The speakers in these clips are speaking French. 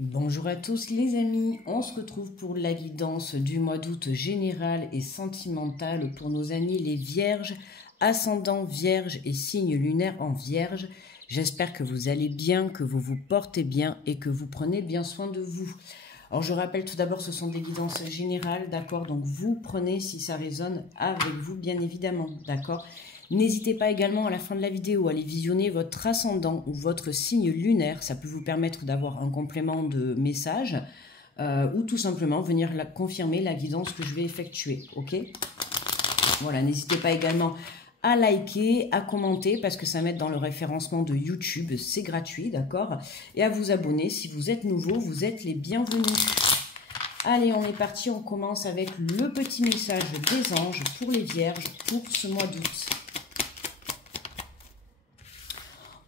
Bonjour à tous les amis, on se retrouve pour la guidance du mois d'août générale et sentimentale pour nos amis les vierges, ascendant vierge et signe lunaire en vierge. J'espère que vous allez bien, que vous vous portez bien et que vous prenez bien soin de vous. Alors je rappelle tout d'abord, ce sont des guidances générales, d'accord? Donc vous prenez si ça résonne avec vous bien évidemment, d'accord? N'hésitez pas également à la fin de la vidéo à aller visionner votre ascendant ou votre signe lunaire. Ça peut vous permettre d'avoir un complément de message ou tout simplement venir confirmer la guidance que je vais effectuer. Ok? Voilà, n'hésitez pas également à liker, à commenter parce que ça m'aide dans le référencement de YouTube. C'est gratuit, d'accord? Et à vous abonner. Si vous êtes nouveau, vous êtes les bienvenus. Allez, on est parti. On commence avec le petit message des anges pour les vierges pour ce mois d'août.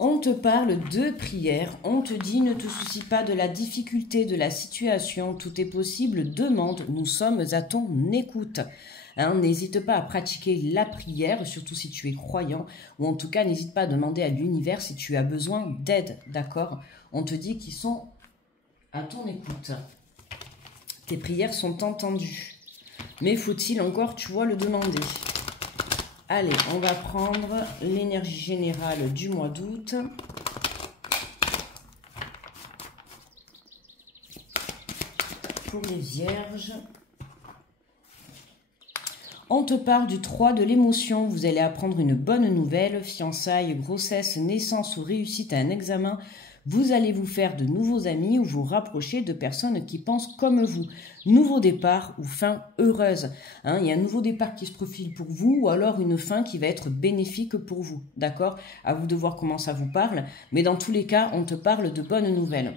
On te parle de prière, on te dit ne te soucie pas de la difficulté de la situation, tout est possible, demande, nous sommes à ton écoute. N'hésite pas à pratiquer la prière, surtout si tu es croyant, ou en tout cas n'hésite pas à demander à l'univers si tu as besoin d'aide, d'accord? On te dit qu'ils sont à ton écoute. Tes prières sont entendues, mais faut-il encore, tu vois, le demander? Allez, on va prendre l'énergie générale du mois d'août. Pour les vierges. On te parle du 3 de l'émotion. Vous allez apprendre une bonne nouvelle. Fiançailles, grossesse, naissance ou réussite à un examen. Vous allez vous faire de nouveaux amis ou vous rapprocher de personnes qui pensent comme vous. Nouveau départ ou fin heureuse. Il y a un nouveau départ qui se profile pour vous ou alors une fin qui va être bénéfique pour vous. D'accord? À vous de voir comment ça vous parle. Mais dans tous les cas, on te parle de bonnes nouvelles.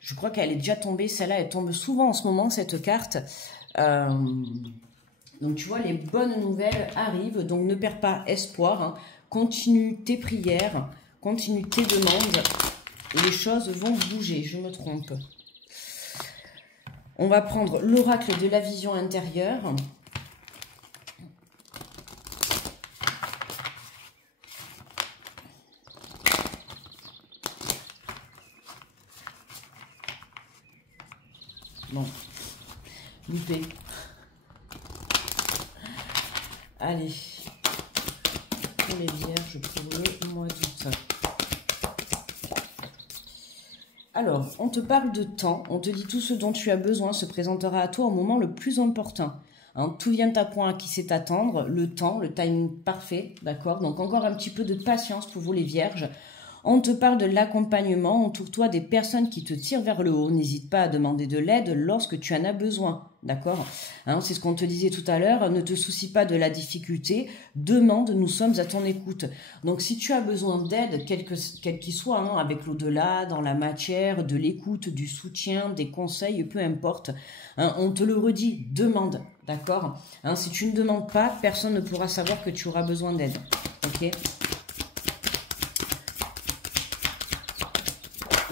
Je crois qu'elle est déjà tombée. Celle-là, elle tombe souvent en ce moment, cette carte. Donc, tu vois, les bonnes nouvelles arrivent. Donc, ne perds pas espoir. Continue tes prières. Continue tes demandes. Les choses vont bouger, je me trompe. On va prendre l'oracle de la vision intérieure. Bon, loupé. Allez, pour les vierges, pour le mois d'août. Alors, on te parle de temps, on te dit tout ce dont tu as besoin se présentera à toi au moment le plus important. Tout vient à point à qui sait attendre, le temps, le timing parfait, d'accord? Donc encore un petit peu de patience pour vous les vierges. On te parle de l'accompagnement, entoure-toi des personnes qui te tirent vers le haut. N'hésite pas à demander de l'aide lorsque tu en as besoin, d'accord? C'est ce qu'on te disait tout à l'heure, ne te soucie pas de la difficulté, demande, nous sommes à ton écoute. Donc si tu as besoin d'aide, quel qu'il soit, avec l'au-delà, dans la matière, de l'écoute, du soutien, des conseils, peu importe, on te le redit, demande, d'accord? Si tu ne demandes pas, personne ne pourra savoir que tu auras besoin d'aide, ok?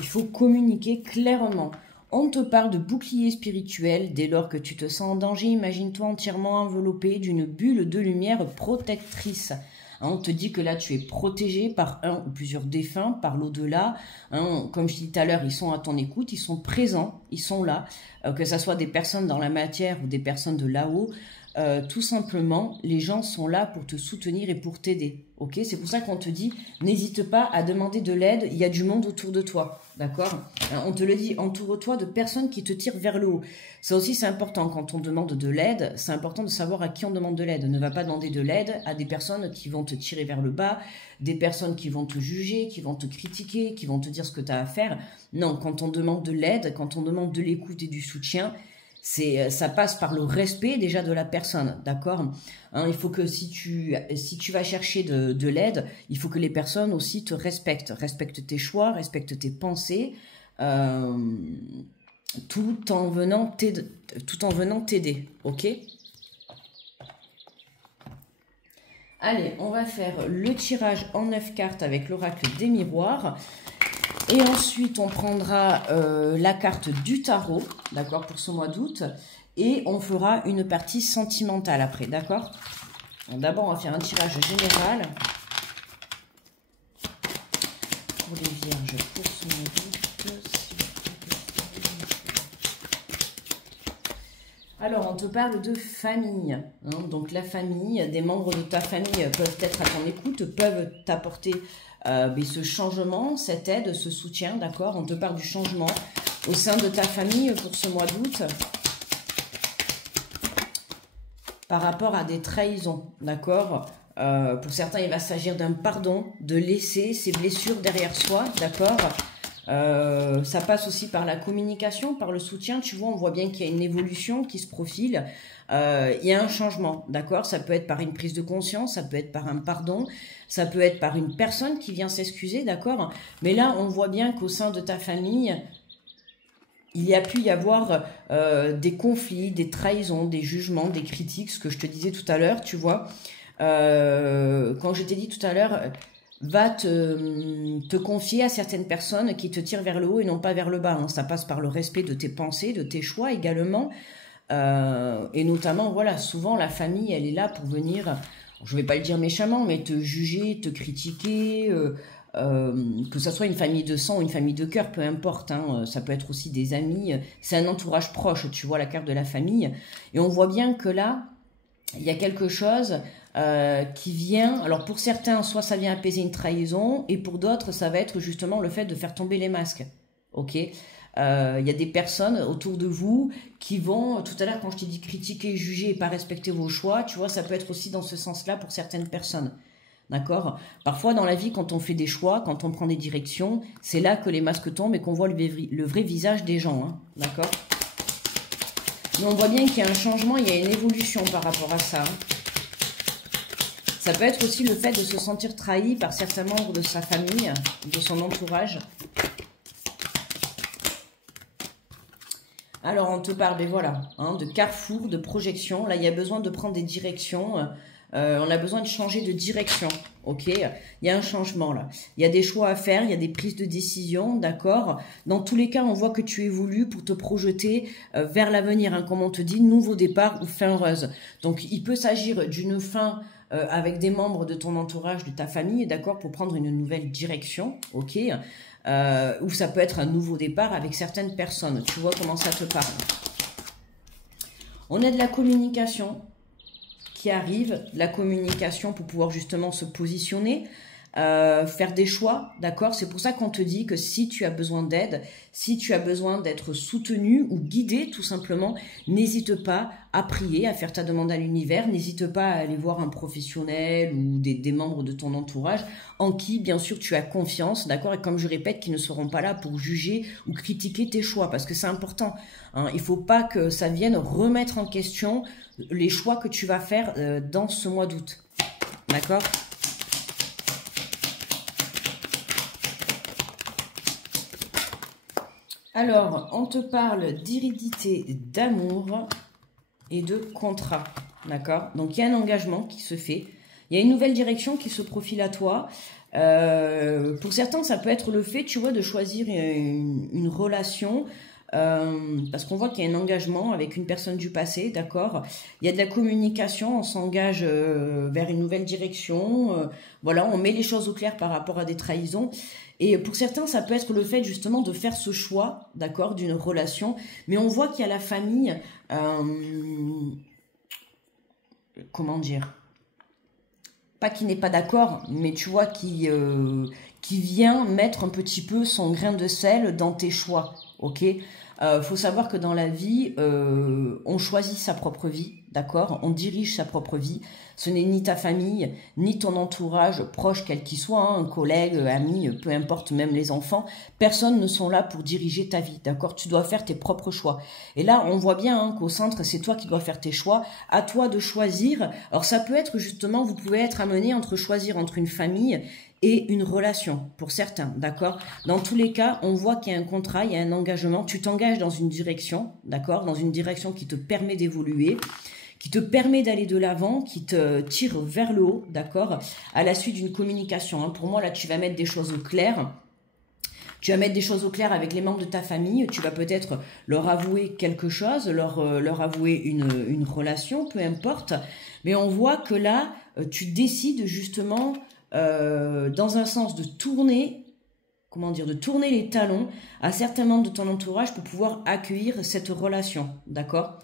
Il faut communiquer clairement. On te parle de bouclier spirituel. Dès lors que tu te sens en danger, imagine-toi entièrement enveloppé d'une bulle de lumière protectrice. On te dit que là, tu es protégé par un ou plusieurs défunts, par l'au-delà. Comme je disais tout à l'heure, ils sont à ton écoute, ils sont présents, ils sont là. Que ce soit des personnes dans la matière ou des personnes de là-haut. Tout simplement, les gens sont là pour te soutenir et pour t'aider. Ok, c'est pour ça qu'on te dit, n'hésite pas à demander de l'aide, il y a du monde autour de toi. D'accord? On te le dit, entoure-toi de personnes qui te tirent vers le haut. Ça aussi, c'est important. Quand on demande de l'aide, c'est important de savoir à qui on demande de l'aide. Ne va pas demander de l'aide à des personnes qui vont te tirer vers le bas, des personnes qui vont te juger, qui vont te critiquer, qui vont te dire ce que tu as à faire. Non, quand on demande de l'aide, quand on demande de l'écoute et du soutien, ça passe par le respect déjà de la personne, d'accord? Il faut que si tu vas chercher de l'aide, il faut que les personnes aussi te respectent tes choix, respectent tes pensées, tout en venant t'aider, ok? Allez, on va faire le tirage en 9 cartes avec l'oracle des miroirs. Et ensuite, on prendra la carte du tarot, d'accord, pour ce mois d'août. Et on fera une partie sentimentale après, d'accord? D'abord, on va faire un tirage général pour les vierges pour ce mois d'août. Alors, on te parle de famille. Hein. Donc, la famille, des membres de ta famille peuvent être à ton écoute, peuvent t'apporter ce changement, cette aide, ce soutien, d'accord? On te parle du changement au sein de ta famille pour ce mois d'août par rapport à des trahisons, d'accord? Pour certains, il va s'agir d'un pardon, de laisser ses blessures derrière soi, d'accord? Ça passe aussi par la communication, par le soutien. Tu vois, on voit bien qu'il y a une évolution qui se profile. Il y a un changement, d'accord? Ça peut être par une prise de conscience, ça peut être par un pardon, ça peut être par une personne qui vient s'excuser, d'accord? Mais là, on voit bien qu'au sein de ta famille, il y a pu y avoir des conflits, des trahisons, des jugements, des critiques, ce que je te disais tout à l'heure, tu vois. Quand je t'ai dit tout à l'heure, va te confier à certaines personnes qui te tirent vers le haut et non pas vers le bas. Hein. Ça passe par le respect de tes pensées, de tes choix également. Et notamment, voilà, souvent la famille, elle est là pour venir, je vais pas le dire méchamment, mais te juger, te critiquer, que ça soit une famille de sang ou une famille de cœur, peu importe, hein, ça peut être aussi des amis, c'est un entourage proche, tu vois la carte de la famille. Et on voit bien que là, il y a quelque chose qui vient, alors pour certains, soit ça vient apaiser une trahison, et pour d'autres, ça va être justement le fait de faire tomber les masques, ok? Il y a des personnes autour de vous qui vont, tout à l'heure quand je t'ai dit critiquer, juger et pas respecter vos choix, tu vois, ça peut être aussi dans ce sens-là pour certaines personnes. D'accord? Parfois dans la vie, quand on fait des choix, quand on prend des directions, c'est là que les masques tombent et qu'on voit le vrai visage des gens. Hein, d'accord? Mais on voit bien qu'il y a un changement, il y a une évolution par rapport à ça. Ça peut être aussi le fait de se sentir trahi par certains membres de sa famille, de son entourage. Alors, on te parle, ben voilà, hein, de carrefour, de projection. Là, il y a besoin de prendre des directions. On a besoin de changer de direction, ok? Il y a un changement, là. Il y a des choix à faire, il y a des prises de décision, d'accord? Dans tous les cas, on voit que tu évolues pour te projeter vers l'avenir, hein, comme on te dit, nouveau départ ou fin heureuse. Donc, il peut s'agir d'une fin avec des membres de ton entourage, de ta famille, d'accord? Pour prendre une nouvelle direction, ok? Ou ça peut être un nouveau départ avec certaines personnes. Tu vois comment ça te parle. On a de la communication qui arrive, la communication pour pouvoir justement se positionner, faire des choix, d'accord? C'est pour ça qu'on te dit que si tu as besoin d'aide, si tu as besoin d'être soutenu ou guidé tout simplement, n'hésite pas à prier, à faire ta demande à l'univers, n'hésite pas à aller voir un professionnel ou des membres de ton entourage en qui bien sûr tu as confiance, d'accord? Et comme je répète, qui ne seront pas là pour juger ou critiquer tes choix, parce que c'est important, hein. Il ne faut pas que ça vienne remettre en question les choix que tu vas faire dans ce mois d'août, d'accord? Alors, on te parle d'hérédité, d'amour et de contrat, d'accord? Donc, il y a un engagement qui se fait, il y a une nouvelle direction qui se profile à toi. Pour certains, ça peut être le fait, tu vois, de choisir une relation, parce qu'on voit qu'il y a un engagement avec une personne du passé, d'accord? Il y a de la communication, on s'engage vers une nouvelle direction, voilà, on met les choses au clair par rapport à des trahisons. Et pour certains, ça peut être le fait justement de faire ce choix, d'accord, d'une relation. Mais on voit qu'il y a la famille, comment dire, pas qui n'est pas d'accord, mais tu vois, qui vient mettre un petit peu son grain de sel dans tes choix, ok? Faut savoir que dans la vie, on choisit sa propre vie, d'accord? On dirige sa propre vie. Ce n'est ni ta famille, ni ton entourage proche, quel qu'il soit, hein, un collègue, ami, peu importe, même les enfants. Personne ne sont là pour diriger ta vie, d'accord? Tu dois faire tes propres choix. Et là, on voit bien hein, qu'au centre, c'est toi qui dois faire tes choix. À toi de choisir. Alors, ça peut être justement, vous pouvez être amené entre choisir entre une famille et une relation, pour certains, d'accord? Dans tous les cas, on voit qu'il y a un contrat, il y a un engagement. Tu t'engages dans une direction, d'accord? Dans une direction qui te permet d'évoluer, qui te permet d'aller de l'avant, qui te tire vers le haut, d'accord? À la suite d'une communication. Hein. Pour moi, là, tu vas mettre des choses au clair. Tu vas mettre des choses au clair avec les membres de ta famille. Tu vas peut-être leur avouer quelque chose, leur avouer une relation, peu importe. Mais on voit que là, tu décides justement, dans un sens, de tourner, comment dire, de tourner les talons à certains membres de ton entourage pour pouvoir accueillir cette relation, d'accord?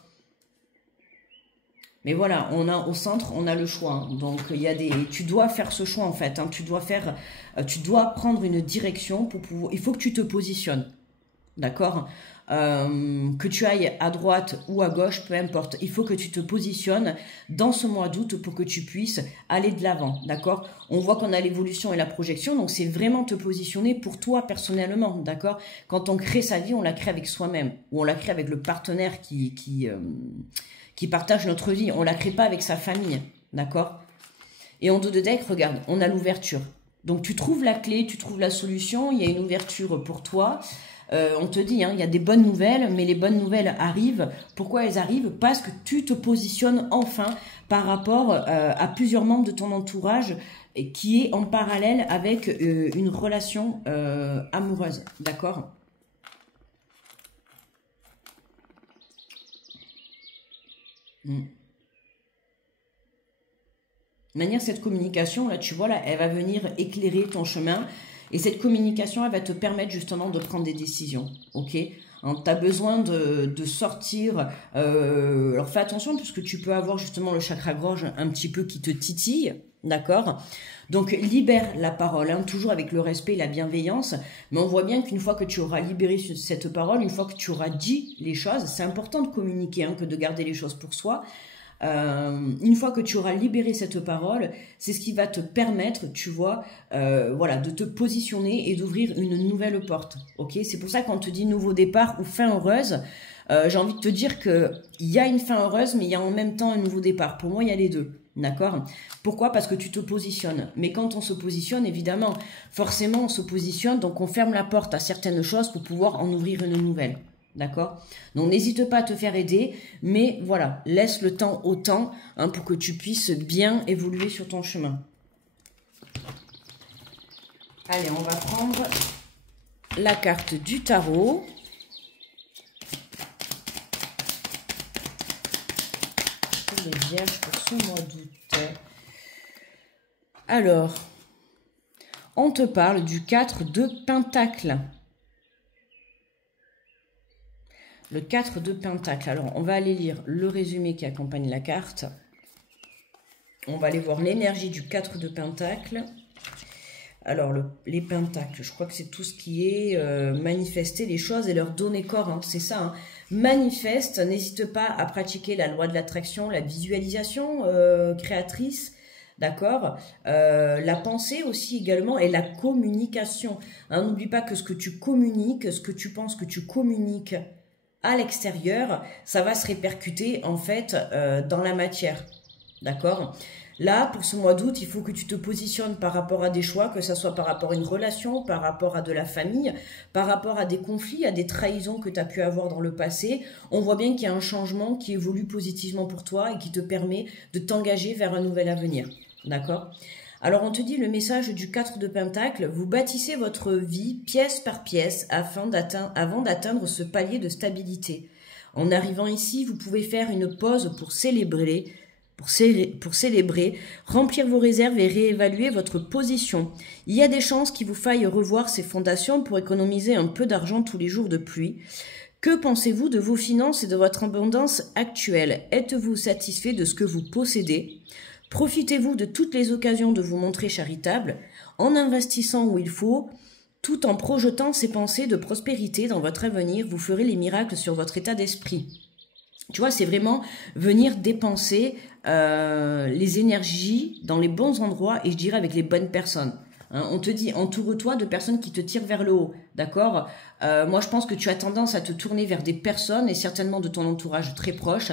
Mais voilà, on a au centre, on a le choix. Donc il y a tu dois faire ce choix en fait. Hein. Tu dois prendre une direction pour pouvoir. Il faut que tu te positionnes, d'accord. Que tu ailles à droite ou à gauche, peu importe. Il faut que tu te positionnes dans ce mois d'août pour que tu puisses aller de l'avant, d'accord. On voit qu'on a l'évolution et la projection, donc c'est vraiment te positionner pour toi personnellement, d'accord. Quand on crée sa vie, on la crée avec soi-même ou on la crée avec le partenaire qui partage notre vie. On la crée pas avec sa famille, d'accord. Et en dos de deck, regarde, on a l'ouverture. Donc tu trouves la clé, tu trouves la solution, il y a une ouverture pour toi. On te dit, hein, il y a des bonnes nouvelles, mais les bonnes nouvelles arrivent. Pourquoi elles arrivent? Parce que tu te positionnes enfin par rapport à plusieurs membres de ton entourage qui est en parallèle avec une relation amoureuse, d'accord. De manière, cette communication, là, tu vois, là, elle va venir éclairer ton chemin. Et cette communication, elle va te permettre justement de prendre des décisions, ok. Tu as besoin de sortir. Alors fais attention puisque tu peux avoir justement le chakra-gorge un petit peu qui te titille, d'accord. Donc libère la parole, hein, toujours avec le respect et la bienveillance. Mais on voit bien qu'une fois que tu auras libéré cette parole, une fois que tu auras dit les choses, c'est important de communiquer, hein, que de garder les choses pour soi. Une fois que tu auras libéré cette parole, c'est ce qui va te permettre, tu vois, voilà, de te positionner et d'ouvrir une nouvelle porte. Ok, c'est pour ça qu'on te dit nouveau départ ou fin heureuse. J'ai envie de te dire que il y a une fin heureuse, mais il y a en même temps un nouveau départ. Pour moi, il y a les deux. D'accord? Pourquoi? Parce que tu te positionnes. Mais quand on se positionne, évidemment, forcément, on se positionne, donc on ferme la porte à certaines choses pour pouvoir en ouvrir une nouvelle. D'accord? Donc n'hésite pas à te faire aider, mais voilà, laisse le temps au temps, hein, pour que tu puisses bien évoluer sur ton chemin. Allez, on va prendre la carte du tarot. Pour les vierges pour ce mois d'août. Alors, on te parle du 4 de Pentacles. Le 4 de Pentacle. Alors, on va aller lire le résumé qui accompagne la carte. On va aller voir l'énergie du 4 de Pentacle. Alors, les pentacles, je crois que c'est tout ce qui est manifester les choses et leur donner corps. Hein, c'est ça. Hein. Manifeste, n'hésite pas à pratiquer la loi de l'attraction, la visualisation créatrice. D'accord, la pensée aussi également et la communication. Hein, n'oublie pas que ce que tu communiques, ce que tu penses que tu communiques à l'extérieur, ça va se répercuter en fait dans la matière. D'accord. Là, pour ce mois d'août, il faut que tu te positionnes par rapport à des choix, que ce soit par rapport à une relation, par rapport à de la famille, par rapport à des conflits, à des trahisons que tu as pu avoir dans le passé. On voit bien qu'il y a un changement qui évolue positivement pour toi et qui te permet de t'engager vers un nouvel avenir. D'accord? Alors on te dit le message du 4 de Pentacle, vous bâtissez votre vie pièce par pièce avant d'atteindre ce palier de stabilité. En arrivant ici, vous pouvez faire une pause pour célébrer, remplir vos réserves et réévaluer votre position. Il y a des chances qu'il vous faille revoir ces fondations pour économiser un peu d'argent tous les jours de pluie. Que pensez-vous de vos finances et de votre abondance actuelle? Êtes-vous satisfait de ce que vous possédez? Profitez-vous de toutes les occasions de vous montrer charitable en investissant où il faut, tout en projetant ces pensées de prospérité dans votre avenir. Vous ferez les miracles sur votre état d'esprit. Tu vois, c'est vraiment venir dépenser les énergies dans les bons endroits et je dirais avec les bonnes personnes. Hein, on te dit, entoure-toi de personnes qui te tirent vers le haut, d'accord? Moi, je pense que tu as tendance à te tourner vers des personnes et certainement de ton entourage très proche.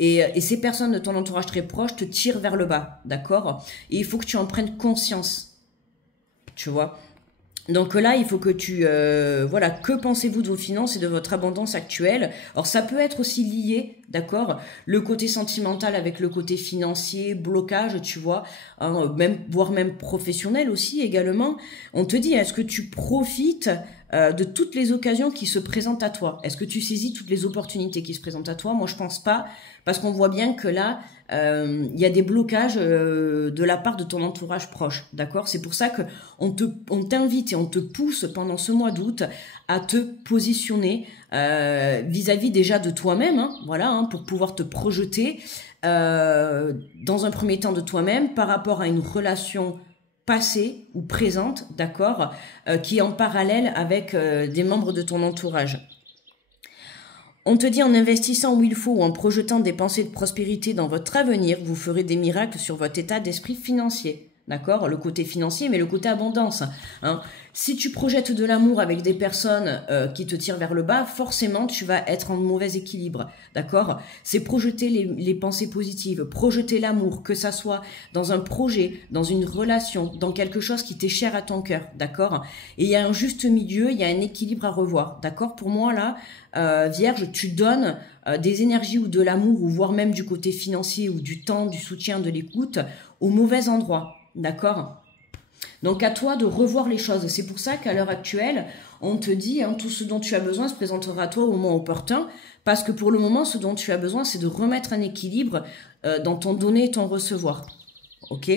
Et ces personnes de ton entourage très proche te tirent vers le bas, d'accord? Et il faut que tu en prennes conscience, tu vois? Donc là, il faut que tu... voilà, que pensez-vous de vos finances et de votre abondance actuelle? Alors ça peut être aussi lié, d'accord? Le côté sentimental avec le côté financier, blocage, tu vois, hein, voire même professionnel aussi également. On te dit, est-ce que tu profites de toutes les occasions qui se présentent à toi. Est-ce que tu saisis toutes les opportunités qui se présentent à toi? Moi, je pense pas, parce qu'on voit bien que là, il y a des blocages de la part de ton entourage proche, d'accord? C'est pour ça que on t'invite et on te pousse pendant ce mois d'août à te positionner vis-à-vis déjà de toi-même, hein, voilà, hein, pour pouvoir te projeter dans un premier temps de toi-même par rapport à une relation passée ou présente, d'accord, qui est en parallèle avec des membres de ton entourage. On te dit en investissant où il faut ou en projetant des pensées de prospérité dans votre avenir, vous ferez des miracles sur votre état d'esprit financier. D'accord? Le côté financier, mais le côté abondance. Hein. Si tu projettes de l'amour avec des personnes qui te tirent vers le bas, forcément, tu vas être en mauvais équilibre. D'accord? C'est projeter les pensées positives, projeter l'amour, que ça soit dans un projet, dans une relation, dans quelque chose qui t'est cher à ton cœur. D'accord? Et il y a un juste milieu, il y a un équilibre à revoir. D'accord? Pour moi, là, Vierge, tu donnes des énergies ou de l'amour, ou voire même du côté financier ou du temps, du soutien, de l'écoute, au mauvais endroit. D'accord? Donc à toi de revoir les choses. C'est pour ça qu'à l'heure actuelle, on te dit, hein, tout ce dont tu as besoin se présentera à toi au moment opportun, parce que pour le moment, ce dont tu as besoin, c'est de remettre un équilibre dans ton donner et ton recevoir. Ok?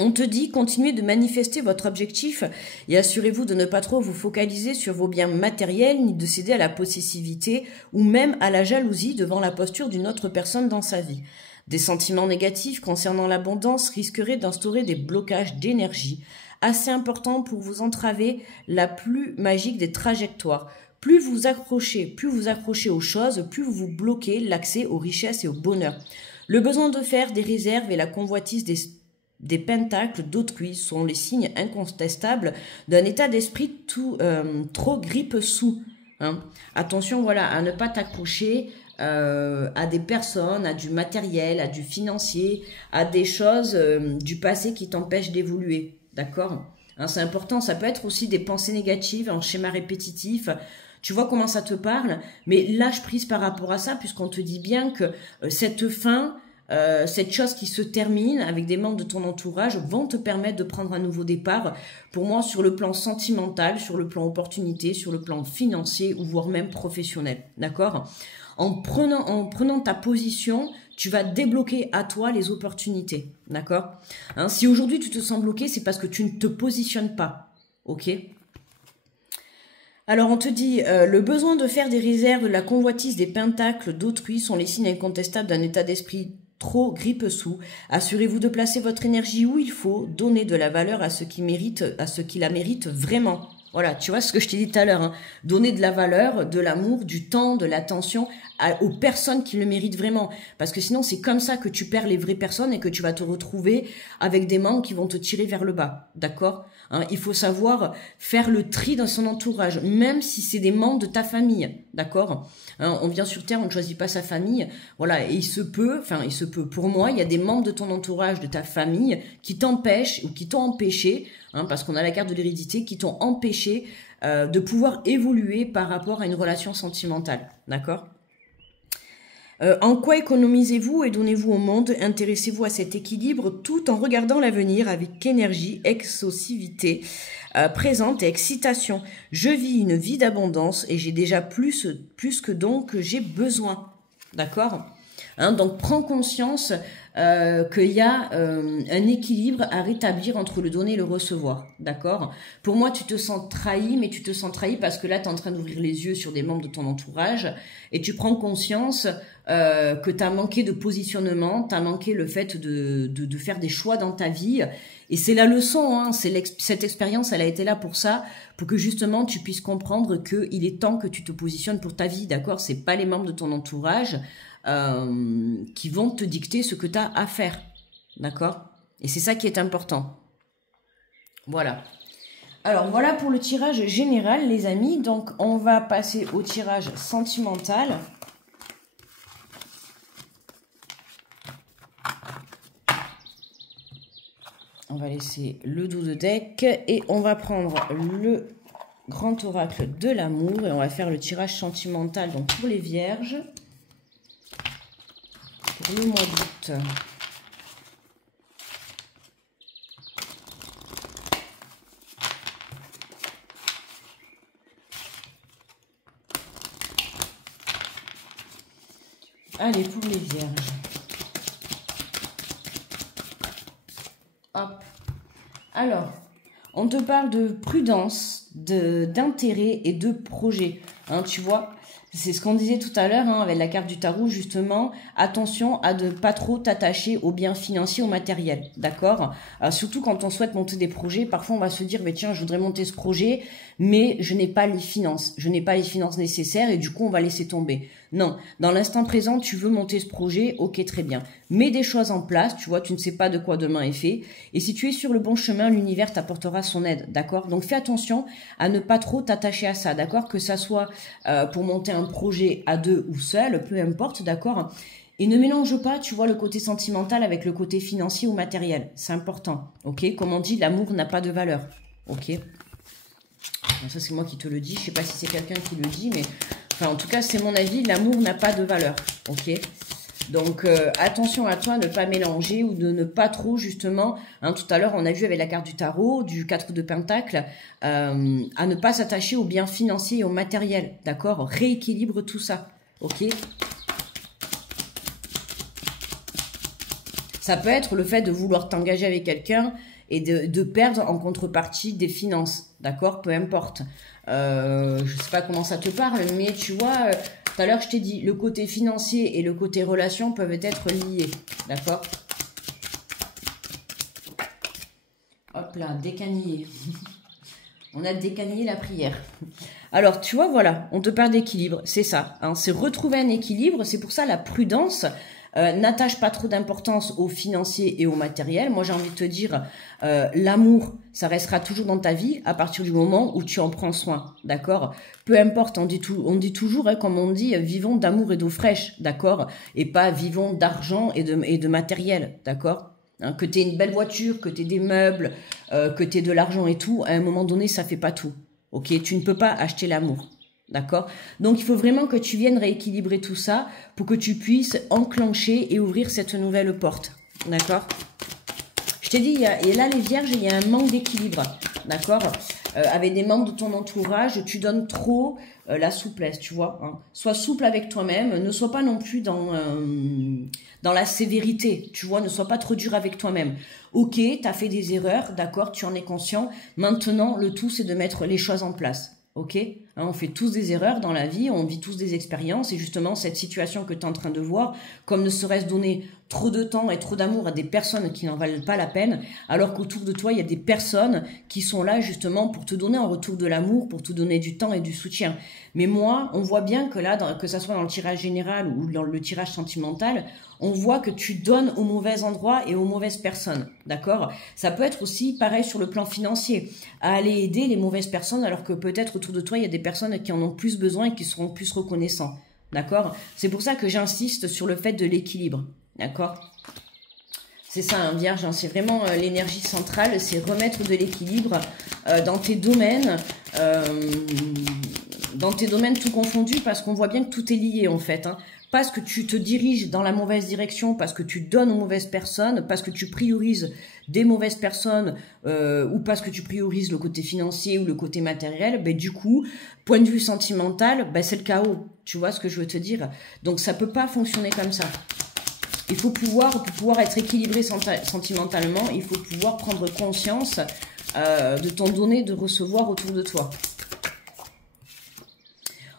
On te dit, continuez de manifester votre objectif et assurez-vous de ne pas trop vous focaliser sur vos biens matériels, ni de céder à la possessivité ou même à la jalousie devant la posture d'une autre personne dans sa vie. Des sentiments négatifs concernant l'abondance risqueraient d'instaurer des blocages d'énergie assez importants pour vous entraver la plus magique des trajectoires. Plus vous accrochez aux choses, plus vous bloquez l'accès aux richesses et au bonheur. Le besoin de faire des réserves et la convoitise des pentacles d'autrui sont les signes incontestables d'un état d'esprit trop grippe-sous. Hein. Attention, voilà, à ne pas t'accrocher à des personnes, à du matériel, à du financier, à des choses du passé qui t'empêchent d'évoluer. D'accord? Hein, c'est important, ça peut être aussi des pensées négatives, un schéma répétitif. Tu vois comment ça te parle, mais lâche prise par rapport à ça, puisqu'on te dit bien que cette fin, cette chose qui se termine avec des membres de ton entourage vont te permettre de prendre un nouveau départ. Pour moi, sur le plan sentimental, sur le plan opportunité, sur le plan financier ou voire même professionnel. D'accord? En prenant ta position, tu vas débloquer à toi les opportunités. D'accord? Hein, si aujourd'hui tu te sens bloqué, c'est parce que tu ne te positionnes pas. Ok? Alors on te dit, le besoin de faire des réserves, la convoitise des pentacles d'autrui sont les signes incontestables d'un état d'esprit trop grippe-sous. Assurez-vous de placer votre énergie où il faut, donner de la valeur à ce qui la mérite vraiment. Voilà, tu vois ce que je t'ai dit tout à l'heure, hein. Donner de la valeur, de l'amour, du temps, de l'attention aux personnes qui le méritent vraiment. Parce que sinon, c'est comme ça que tu perds les vraies personnes et que tu vas te retrouver avec des membres qui vont te tirer vers le bas. D'accord? Hein, il faut savoir faire le tri dans son entourage, même si c'est des membres de ta famille. D'accord? Hein, on vient sur Terre, on ne choisit pas sa famille. Voilà, et il se peut, pour moi, il y a des membres de ton entourage, de ta famille, qui t'empêchent ou qui t'ont empêché, hein, parce qu'on a la carte de l'hérédité, qui t'ont empêché de pouvoir évoluer par rapport à une relation sentimentale. D'accord? En quoi économisez-vous et donnez-vous au monde? Intéressez-vous à cet équilibre tout en regardant l'avenir avec énergie, exhaustivité présente et excitation. Je vis une vie d'abondance et j'ai déjà plus que donc j'ai besoin. D'accord? Hein, donc prends conscience qu'il y a un équilibre à rétablir entre le donner et le recevoir. D'accord? Pour moi, tu te sens trahi, mais tu te sens trahi parce que là, tu es en train d'ouvrir les yeux sur des membres de ton entourage et tu prends conscience que tu as manqué de positionnement, tu as manqué le fait de faire des choix dans ta vie. Et c'est la leçon, hein, cette expérience, elle a été là pour ça, pour que justement tu puisses comprendre qu'il est temps que tu te positionnes pour ta vie, d'accord? C'est pas les membres de ton entourage qui vont te dicter ce que tu as à faire, d'accord? Et c'est ça qui est important. Voilà. Alors voilà pour le tirage général, les amis. Donc on va passer au tirage sentimental. On va laisser le dos de deck et on va prendre le grand oracle de l'amour et on va faire le tirage sentimental donc pour les vierges pour le mois d'août. Allez, pour les vierges. Hop. Alors, on te parle de prudence, d'intérêt et de projet. Hein, tu vois, c'est ce qu'on disait tout à l'heure avec la carte du tarot, justement. Attention à ne pas trop t'attacher aux biens financiers, au matériel. D'accord? Surtout quand on souhaite monter des projets, parfois on va se dire, mais tiens, je voudrais monter ce projet, mais je n'ai pas les finances. Je n'ai pas les finances nécessaires et du coup, on va laisser tomber. Non, dans l'instant présent, tu veux monter ce projet, ok, très bien. Mets des choses en place, tu vois, tu ne sais pas de quoi demain est fait. Et si tu es sur le bon chemin, l'univers t'apportera son aide, d'accord? Donc fais attention à ne pas trop t'attacher à ça, d'accord? Que ça soit pour monter un projet à deux ou seul, peu importe, d'accord? Et ne mélange pas, tu vois, le côté sentimental avec le côté financier ou matériel. C'est important, ok? Comme on dit, l'amour n'a pas de valeur, ok? Bon, ça, c'est moi qui te le dis. Je sais pas si c'est quelqu'un qui le dit, mais... Enfin, en tout cas, c'est mon avis. L'amour n'a pas de valeur, ok? Donc, attention à toi, ne pas mélanger ou de ne pas trop, justement... Hein, tout à l'heure, on a vu avec la carte du tarot, du 4 de Pentacle, à ne pas s'attacher aux biens financiers et au matériel, d'accord? Rééquilibre tout ça, ok? Ça peut être le fait de vouloir t'engager avec quelqu'un et de perdre en contrepartie des finances, d'accord? Peu importe. Je sais pas comment ça te parle, mais tu vois, tout à l'heure je t'ai dit, le côté financier et le côté relation peuvent être liés, d'accord? Hop là, décanillé. On a décanillé la prière. Alors, tu vois, voilà, on te parle d'équilibre, c'est ça. Hein, c'est retrouver un équilibre, c'est pour ça la prudence. N'attache pas trop d'importance au financier et au matériel. Moi, j'ai envie de te dire, l'amour, ça restera toujours dans ta vie à partir du moment où tu en prends soin, d'accord? Peu importe, on dit toujours, hein, comme on dit, vivons d'amour et d'eau fraîche, d'accord? Et pas vivons d'argent et de matériel, d'accord? Hein, que tu aies une belle voiture, que tu aies des meubles, que tu aies de l'argent et tout, à un moment donné, ça fait pas tout, ok? Tu ne peux pas acheter l'amour. D'accord? Donc, il faut vraiment que tu viennes rééquilibrer tout ça pour que tu puisses enclencher et ouvrir cette nouvelle porte. D'accord? Je t'ai dit, et là, les vierges, il y a un manque d'équilibre. D'accord? Avec des membres de ton entourage, tu donnes trop la souplesse, tu vois. Hein. Sois souple avec toi-même, ne sois pas non plus dans la sévérité, tu vois, ne sois pas trop dur avec toi-même. Ok, tu as fait des erreurs, d'accord, tu en es conscient. Maintenant, le tout, c'est de mettre les choses en place. Ok, hein, on fait tous des erreurs dans la vie, on vit tous des expériences et justement cette situation que tu es en train de voir, comme ne serait-ce donner trop de temps et trop d'amour à des personnes qui n'en valent pas la peine, alors qu'autour de toi il y a des personnes qui sont là justement pour te donner en retour de l'amour, pour te donner du temps et du soutien. Mais moi, on voit bien que là, que ça soit dans le tirage général ou dans le tirage sentimental, on voit que tu donnes au mauvais endroit et aux mauvaises personnes, d'accord? Ça peut être aussi pareil sur le plan financier, à aller aider les mauvaises personnes alors que peut-être autour de toi, il y a des personnes qui en ont plus besoin et qui seront plus reconnaissants, d'accord? C'est pour ça que j'insiste sur le fait de l'équilibre, d'accord? C'est ça, un vierge, hein, c'est vraiment l'énergie centrale, c'est remettre de l'équilibre dans tes domaines, tout confondus, parce qu'on voit bien que tout est lié en fait, hein. Parce que tu te diriges dans la mauvaise direction, parce que tu donnes aux mauvaises personnes, parce que tu priorises des mauvaises personnes ou parce que tu priorises le côté financier ou le côté matériel, ben du coup, point de vue sentimental, ben c'est le chaos. Tu vois ce que je veux te dire? Donc ça peut pas fonctionner comme ça. Il faut pouvoir, pour pouvoir être équilibré sentimentalement, il faut pouvoir prendre conscience de ton donner, de recevoir autour de toi.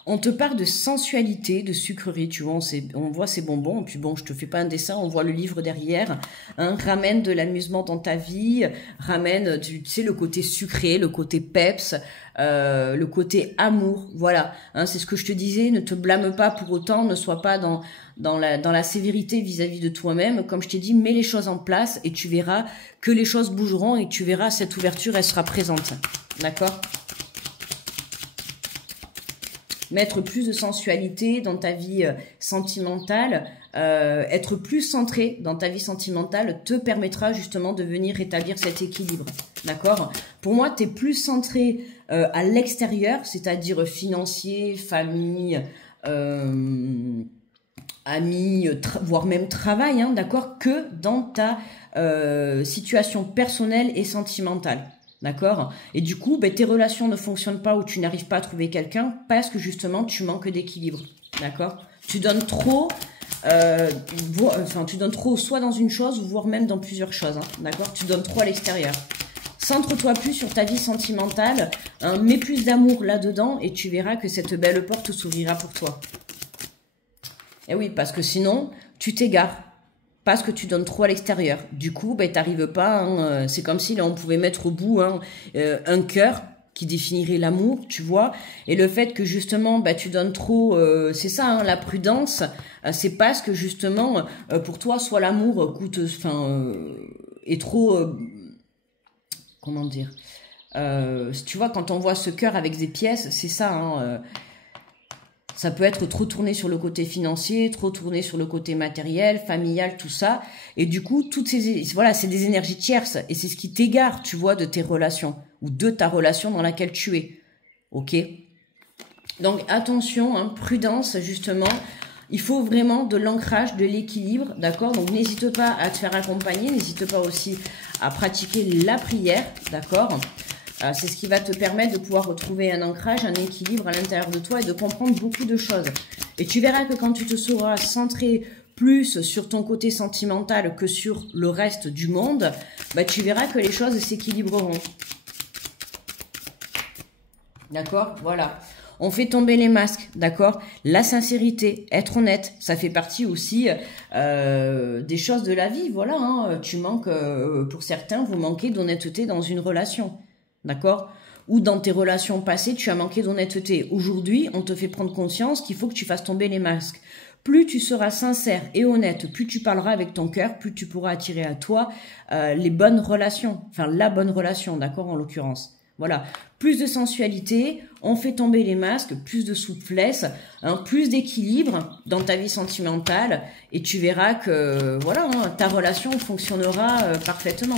On te parle de sensualité, de sucrerie, tu vois, on voit ces bonbons, et puis bon, je te fais pas un dessin, on voit le livre derrière, hein, ramène de l'amusement dans ta vie, ramène, tu sais, le côté sucré, le côté peps, le côté amour, voilà, hein, c'est ce que je te disais, ne te blâme pas pour autant, ne sois pas dans la sévérité vis-à-vis de toi-même, comme je t'ai dit, mets les choses en place et tu verras que les choses bougeront et tu verras cette ouverture, elle sera présente, d'accord ? Mettre plus de sensualité dans ta vie sentimentale, être plus centré dans ta vie sentimentale te permettra justement de venir rétablir cet équilibre, d'accord? Pour moi, tu es plus centré à l'extérieur, c'est-à-dire financier, famille, amis, voire même travail, hein, d'accord, que dans ta situation personnelle et sentimentale. D'accord? Et du coup, ben, tes relations ne fonctionnent pas ou tu n'arrives pas à trouver quelqu'un parce que justement, tu manques d'équilibre. D'accord? Tu donnes trop enfin, tu donnes trop soit dans une chose, voire même dans plusieurs choses, hein, d'accord? Tu donnes trop à l'extérieur. Centre-toi plus sur ta vie sentimentale, hein, mets plus d'amour là-dedans et tu verras que cette belle porte s'ouvrira pour toi. Et oui, parce que sinon, tu t'égares. Parce que tu donnes trop à l'extérieur. Du coup, ben, t'arrives pas, hein, c'est comme si là, on pouvait mettre au bout hein, un cœur qui définirait l'amour, tu vois. Et le fait que justement, ben, tu donnes trop, c'est ça, hein, la prudence, c'est parce que justement, pour toi, soit l'amour coûte, enfin, est trop, comment dire, tu vois, quand on voit ce cœur avec des pièces, c'est ça, hein, ça peut être trop tourné sur le côté financier, trop tourné sur le côté matériel, familial, tout ça. Et du coup, voilà, c'est des énergies tierces. Et c'est ce qui t'égare, tu vois, de tes relations. Ou de ta relation dans laquelle tu es. Ok? Donc, attention, hein, prudence, justement. Il faut vraiment de l'ancrage, de l'équilibre, d'accord? Donc, n'hésite pas à te faire accompagner. N'hésite pas aussi à pratiquer la prière, d'accord? C'est ce qui va te permettre de pouvoir retrouver un ancrage, un équilibre à l'intérieur de toi et de comprendre beaucoup de choses. Et tu verras que quand tu te seras centré plus sur ton côté sentimental que sur le reste du monde, bah, tu verras que les choses s'équilibreront. D'accord? Voilà. On fait tomber les masques, d'accord? La sincérité, être honnête, ça fait partie aussi des choses de la vie. Voilà, hein. Tu manques, pour certains, vous manquez d'honnêteté dans une relation. D'accord? Ou dans tes relations passées, tu as manqué d'honnêteté. Aujourd'hui, on te fait prendre conscience qu'il faut que tu fasses tomber les masques. Plus tu seras sincère et honnête, plus tu parleras avec ton cœur, plus tu pourras attirer à toi les bonnes relations. Enfin, la bonne relation, d'accord, en l'occurrence. Voilà. Plus de sensualité, on fait tomber les masques, plus de souplesse, hein, plus d'équilibre dans ta vie sentimentale. Et tu verras que, voilà, hein, ta relation fonctionnera parfaitement.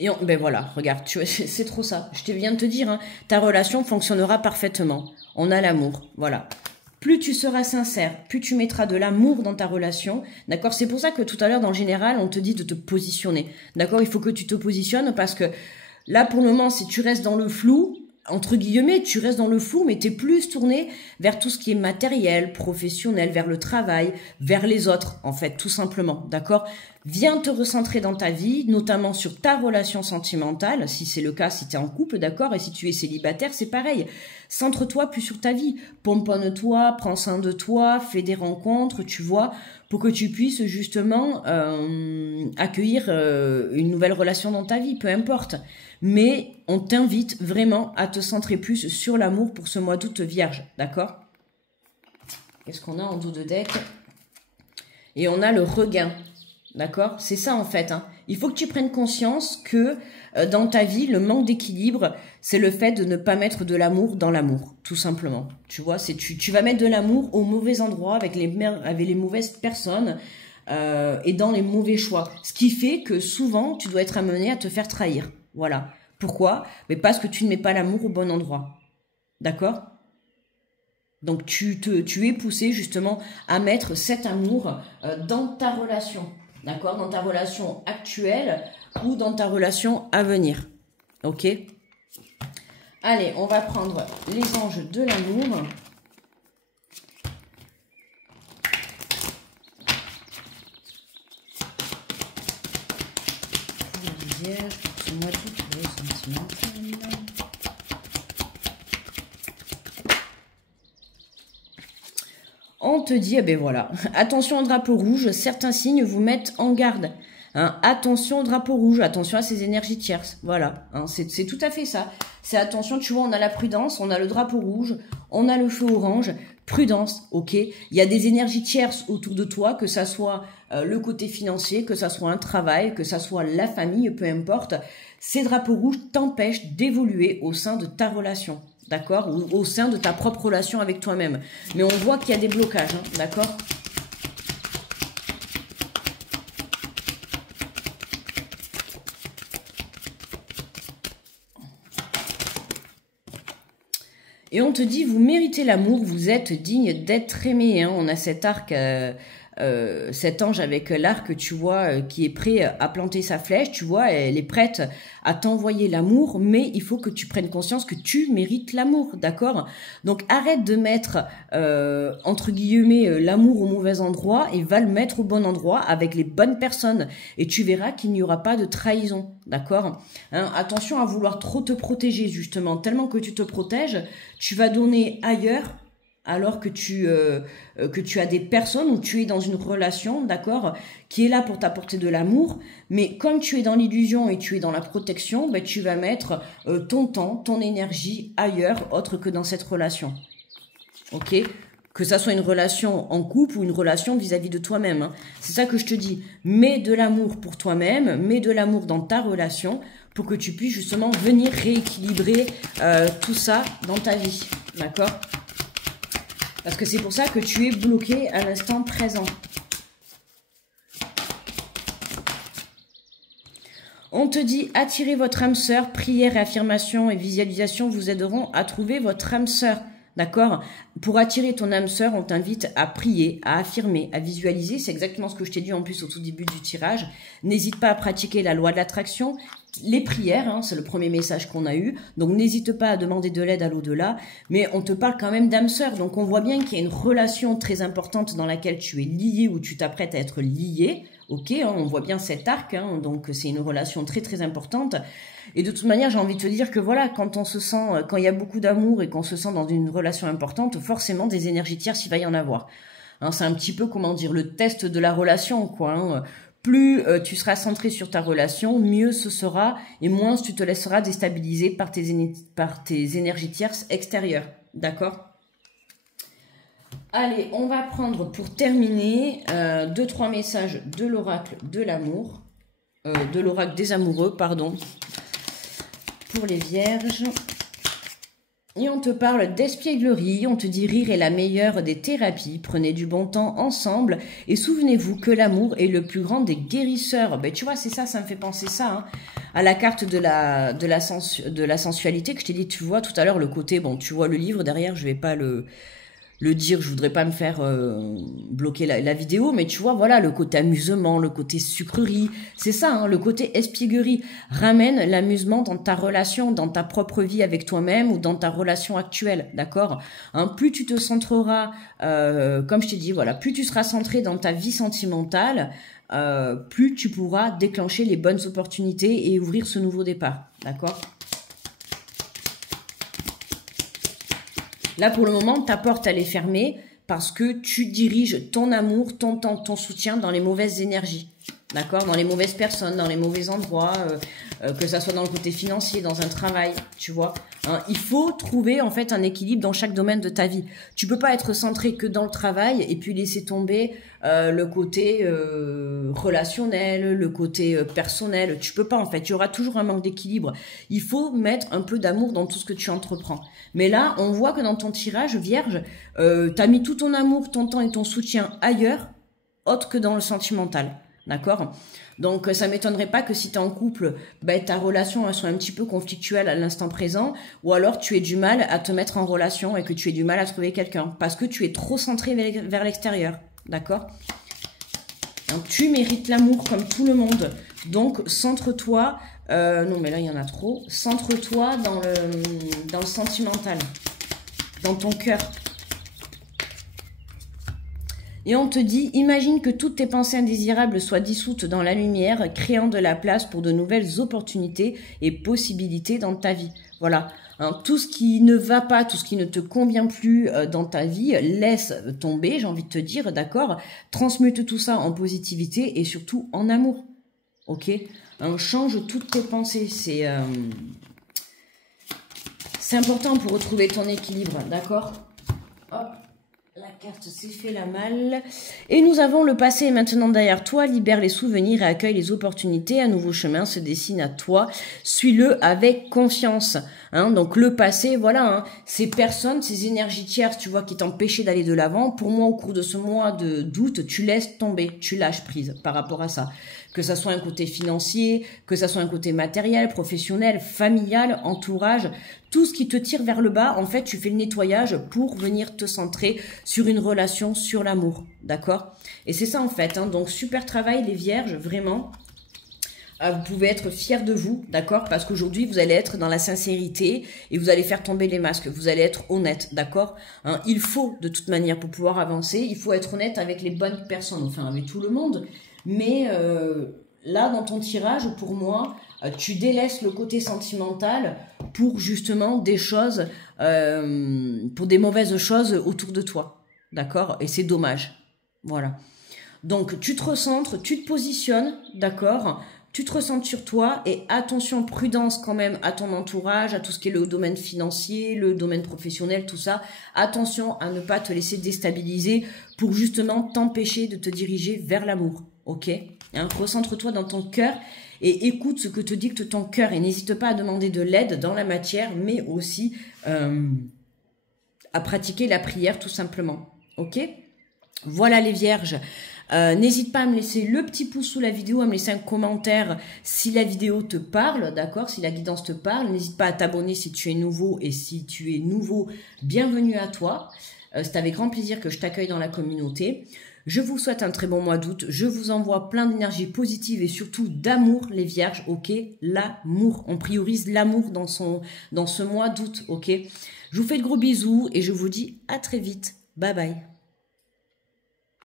Et ben voilà, regarde, c'est trop ça. Je te viens de te dire, hein, ta relation fonctionnera parfaitement. On a l'amour, voilà. Plus tu seras sincère, plus tu mettras de l'amour dans ta relation, d'accord? C'est pour ça que tout à l'heure, dans le général, on te dit de te positionner, d'accord? Il faut que tu te positionnes parce que là, pour le moment, si tu restes dans le flou, entre guillemets, tu restes dans le flou, mais tu es plus tourné vers tout ce qui est matériel, professionnel, vers le travail, vers les autres, en fait, tout simplement, d'accord? Viens te recentrer dans ta vie, notamment sur ta relation sentimentale, si c'est le cas, si tu es en couple, d'accord? Et si tu es célibataire, c'est pareil. Centre-toi plus sur ta vie, pomponne-toi, prends soin de toi, fais des rencontres, tu vois, pour que tu puisses justement accueillir une nouvelle relation dans ta vie, peu importe. Mais on t'invite vraiment à te centrer plus sur l'amour pour ce mois d'août vierge, d'accord? Qu'est-ce qu'on a en dos de deck? Et on a le regain, d'accord? C'est ça en fait, hein. Il faut que tu prennes conscience que dans ta vie, le manque d'équilibre, c'est le fait de ne pas mettre de l'amour dans l'amour, tout simplement. Tu vois, tu vas mettre de l'amour au mauvais endroit, avec les mauvaises personnes et dans les mauvais choix. Ce qui fait que souvent, tu dois être amené à te faire trahir. Voilà. Pourquoi? Mais parce que tu ne mets pas l'amour au bon endroit. D'accord? Donc, tu es poussé justement à mettre cet amour dans ta relation. D'accord? Dans ta relation actuelle ou dans ta relation à venir. Ok? Allez, on va prendre les anges de l'amour. Vierge, pour ce mois d'août, sentimental. On te dit, eh ben voilà, attention au drapeau rouge, certains signes vous mettent en garde. Hein, attention au drapeau rouge, attention à ces énergies tierces. Voilà, hein, c'est tout à fait ça. C'est attention, tu vois, on a la prudence, on a le drapeau rouge, on a le feu orange. Prudence, ok? Il y a des énergies tierces autour de toi, que ça soit le côté financier, que ça soit un travail, que ça soit la famille, peu importe. Ces drapeaux rouges t'empêchent d'évoluer au sein de ta relation, d'accord? Ou au sein de ta propre relation avec toi-même. Mais on voit qu'il y a des blocages, hein, d'accord? Et on te dit, vous méritez l'amour, vous êtes digne d'être aimé. Hein. On a cet arc cet ange avec l'arc, tu vois, qui est prêt à planter sa flèche, tu vois, elle est prête à t'envoyer l'amour, mais il faut que tu prennes conscience que tu mérites l'amour, d'accord? Donc arrête de mettre, entre guillemets, l'amour au mauvais endroit et va le mettre au bon endroit avec les bonnes personnes. Et tu verras qu'il n'y aura pas de trahison, d'accord? Hein, attention à vouloir trop te protéger, justement. Tellement que tu te protèges, tu vas donner ailleurs alors que tu as des personnes où tu es dans une relation, d'accord, qui est là pour t'apporter de l'amour, mais comme tu es dans l'illusion et tu es dans la protection, ben, tu vas mettre ton temps, ton énergie ailleurs, autre que dans cette relation. Ok? Que ça soit une relation en couple ou une relation vis-à-vis de toi-même. Hein. C'est ça que je te dis. Mets de l'amour pour toi-même, mets de l'amour dans ta relation pour que tu puisses justement venir rééquilibrer tout ça dans ta vie. D'accord? Parce que c'est pour ça que tu es bloqué à l'instant présent. On te dit, attirez votre âme sœur, prière, affirmation et visualisation vous aideront à trouver votre âme sœur. D'accord? Pour attirer ton âme sœur, on t'invite à prier, à affirmer, à visualiser. C'est exactement ce que je t'ai dit en plus au tout début du tirage. N'hésite pas à pratiquer la loi de l'attraction. Les prières, hein, c'est le premier message qu'on a eu. Donc n'hésite pas à demander de l'aide à l'au-delà. Mais on te parle quand même d'âme sœur. Donc on voit bien qu'il y a une relation très importante dans laquelle tu es lié ou tu t'apprêtes à être lié. Ok, hein, on voit bien cet arc. Hein, donc c'est une relation très très importante. Et de toute manière, j'ai envie de te dire que voilà, quand on se sent, quand il y a beaucoup d'amour et qu'on se sent dans une relation importante, forcément des énergies tierces, il va y en avoir. Hein, c'est un petit peu, comment dire, le test de la relation, quoi. Hein. Plus tu seras centré sur ta relation, mieux ce sera et moins tu te laisseras déstabiliser par tes énergies tierces extérieures. D'accord ? Allez, on va prendre pour terminer 2-3 messages de l'oracle de l'amour, de l'oracle des amoureux, pardon. Pour les vierges. Et on te parle d'espièglerie, on te dit rire est la meilleure des thérapies, prenez du bon temps ensemble et souvenez-vous que l'amour est le plus grand des guérisseurs. Ben tu vois, c'est ça, ça me fait penser ça, hein, à la carte de la sensualité que je t'ai dit, tu vois tout à l'heure le côté, bon tu vois le livre derrière, je vais pas le dire, je voudrais pas me faire bloquer la vidéo, mais tu vois, voilà, le côté amusement, le côté sucrerie, c'est ça, hein, le côté espièglerie. Ramène l'amusement dans ta relation, dans ta propre vie avec toi-même ou dans ta relation actuelle, d'accord, hein, plus tu te centreras, comme je t'ai dit, voilà, plus tu seras centré dans ta vie sentimentale, plus tu pourras déclencher les bonnes opportunités et ouvrir ce nouveau départ, d'accord. Là, pour le moment, ta porte, elle est fermée parce que tu diriges ton amour, ton temps, ton soutien dans les mauvaises énergies. D'accord? Dans les mauvaises personnes, dans les mauvais endroits, que ça soit dans le côté financier, dans un travail, tu vois. Hein, il faut trouver, en fait, un équilibre dans chaque domaine de ta vie. Tu peux pas être centré que dans le travail et puis laisser tomber le côté relationnel, le côté personnel. Tu peux pas, en fait. Il y aura toujours un manque d'équilibre. Il faut mettre un peu d'amour dans tout ce que tu entreprends. Mais là, on voit que dans ton tirage, Vierge, t'as mis tout ton amour, ton temps et ton soutien ailleurs, autre que dans le sentimental. D'accord? Donc, ça m'étonnerait pas que si tu es en couple, ben, ta relation elle soit un petit peu conflictuelle à l'instant présent, ou alors tu aies du mal à te mettre en relation et que tu aies du mal à trouver quelqu'un, parce que tu es trop centré vers l'extérieur. D'accord? Donc, tu mérites l'amour comme tout le monde. Donc, centre-toi, non mais là il y en a trop, centre-toi dans le sentimental, dans ton cœur. Et on te dit, imagine que toutes tes pensées indésirables soient dissoutes dans la lumière, créant de la place pour de nouvelles opportunités et possibilités dans ta vie. Voilà, hein, tout ce qui ne va pas, tout ce qui ne te convient plus dans ta vie, laisse tomber, j'ai envie de te dire, d'accord? Transmute tout ça en positivité et surtout en amour, ok? Hein, change toutes tes pensées, c'est important pour retrouver ton équilibre, d'accord? Hop. La carte s'est fait la malle. Et nous avons le passé est maintenant derrière toi. Libère les souvenirs et accueille les opportunités. Un nouveau chemin se dessine à toi. Suis-le avec confiance. Hein, donc le passé, voilà, hein, ces personnes, ces énergies tierces, tu vois, qui t'empêchaient d'aller de l'avant, pour moi, au cours de ce mois d'août, tu laisses tomber, tu lâches prise par rapport à ça. Que ça soit un côté financier, que ça soit un côté matériel, professionnel, familial, entourage, tout ce qui te tire vers le bas, en fait, tu fais le nettoyage pour venir te centrer sur une relation, sur l'amour, d'accord? Et c'est ça en fait, hein, donc super travail les vierges, vraiment. Vous pouvez être fiers de vous, d'accord? Parce qu'aujourd'hui, vous allez être dans la sincérité et vous allez faire tomber les masques. Vous allez être honnête, d'accord? Hein, il faut, de toute manière, pour pouvoir avancer, il faut être honnête avec les bonnes personnes, enfin avec tout le monde. Mais là, dans ton tirage, pour moi, tu délaisses le côté sentimental pour justement des choses, pour des mauvaises choses autour de toi, d'accord? Et c'est dommage, voilà. Donc, tu te recentres, tu te positionnes, d'accord? Tu te recentres sur toi et attention, prudence quand même à ton entourage, à tout ce qui est le domaine financier, le domaine professionnel, tout ça. Attention à ne pas te laisser déstabiliser pour justement t'empêcher de te diriger vers l'amour, ok? Hein, recentre-toi dans ton cœur et écoute ce que te dicte ton cœur et n'hésite pas à demander de l'aide dans la matière, mais aussi à pratiquer la prière tout simplement, ok? Voilà les vierges. N'hésite pas à me laisser le petit pouce sous la vidéo, à me laisser un commentaire si la vidéo te parle, d'accord, si la guidance te parle. N'hésite pas à t'abonner si tu es nouveau et si tu es nouveau, bienvenue à toi. C'est avec grand plaisir que je t'accueille dans la communauté. Je vous souhaite un très bon mois d'août. Je vous envoie plein d'énergie positive et surtout d'amour les vierges, ok? L'amour, on priorise l'amour dans ce mois d'août, ok? Je vous fais de gros bisous et je vous dis à très vite. Bye bye.